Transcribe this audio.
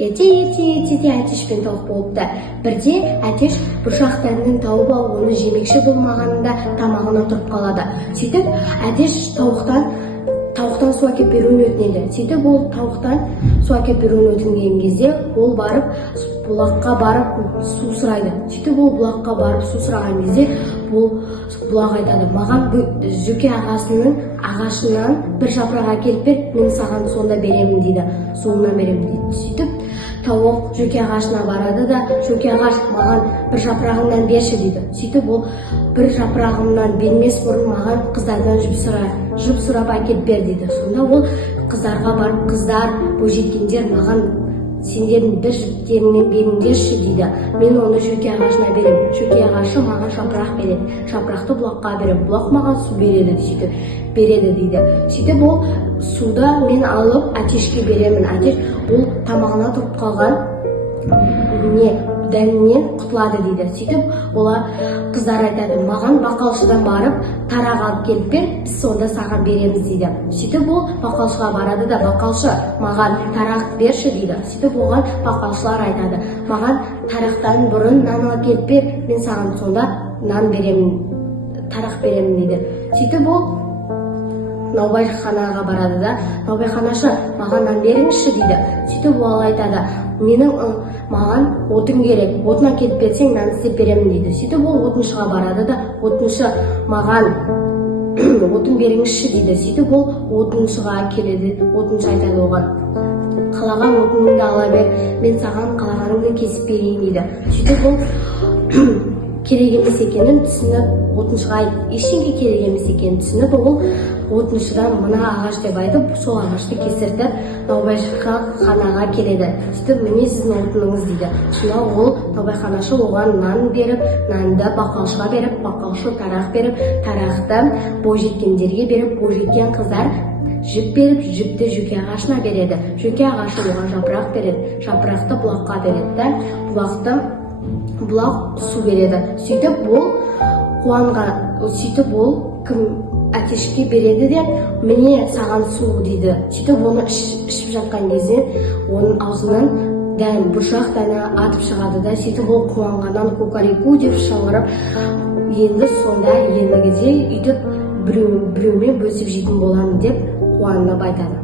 Ерте әтеш пен тауық болыпты. Бірде әтеш бұршақ дәнін тауып алып, оны жемекші болмағанында тамағына тұрып қалады. Сөйтіп әтеш тауықтан су әкеп беруін өтінеді. Сөйтіп ол тауықтан су әкеп беруін өтінген кезде ол барып бұлаққа барып су сұрайды. Сөйтіп ол бұлаққа барып су сұраған кезде бұлақ айтады: маған жөке ағашынан бір жапырақ әкеліп бер, мен саған сонда беремін дейді, суынан беремін дейді. Сөйтіп тауық жөке ағашына барады да: жөке ағаш, маған бір жапырағыңнан берші дейді. Сөйтіп ол: бір жапырағымнан бермес бұрын маған қыздардан жіп сұрап әкеліп бер дейді. Сонда ол қыздарға барып: қыздар, бойжеткендер, маған сендердің бір жіптеріңнен беріңдерші дейді. Мен оны жөке ағашына беремін. Жөке ағашы маған жапырақ береді. Жапырақты бұлаққа беремін. Бұлақ маған су береді дейді. Сөйтіп ол суды мен алып әтешке беремін. Әтеш ол тамағына тұрып қалған дәнінен құтылады дейді. Сөйтіп олар қыздар айтады: маған бақалшыдан барып тарақ алып келіп бер, біз сонда саған береміз дейді. Сөйтіп ол бақалшыға барады да: бақалшы, маған тарақ берші дейді. Сөйтіп оған бақалшылар айтады: маған тарақтан бұрын нан алып келіп бер, мен саған сонда нан беремін, тарақ беремін дейді. Сөйтіп ол наубайханаға барады да: наубайханашы, маған нан беріңізші дейді. Сөйтіп ол айтады: маған отын керек, отын әкеліп берсең, нан істеп беремін дейді. Сөйтіп ол отыншыға барады да: отыншы, маған отын беріңізші дейді. Сөйтіп ол отыншыға келеді. Отыншы айтады оған: қалаған отыныңды ала бер, мен саған қалағаныңды кесіп берейін дейді. Сөйтіп ол керек емес екенін түсініп, отыншыға ештеңе керек емес екенін түсініп, ол отыншыдан мына ағаш деп айтып, сол ағашты кесіртіп наубайханаға келеді. Сөйтіп: міне сіздің отыныңыз дейді. Сонда ол наубайханашы оған нан беріп, нанды бақалшыға беріп, бақалшы тарақ беріп, тарақты бойжеткендерге беріп, бойжеткен қыздар жіп беріп, жіпті жөке ағашына береді. Жөке ағашы оған жапырақ береді. Жапырақты бұлаққа береді. Бұлақ су береді. Сөйтіп ол қуанған. Сөйтіп ол әтешке береді де: міне саған су дейді. Сөйтіп оны ішіп жатқан кезде оның аузынан бұршақ дәні атып шығады да, сөйтіп ол қуанғаннан кукареку деп шыңғырып, енді сонда ендігіде үйтіп біреумен бөлісіп жейтін боламын деп қуанып айтады.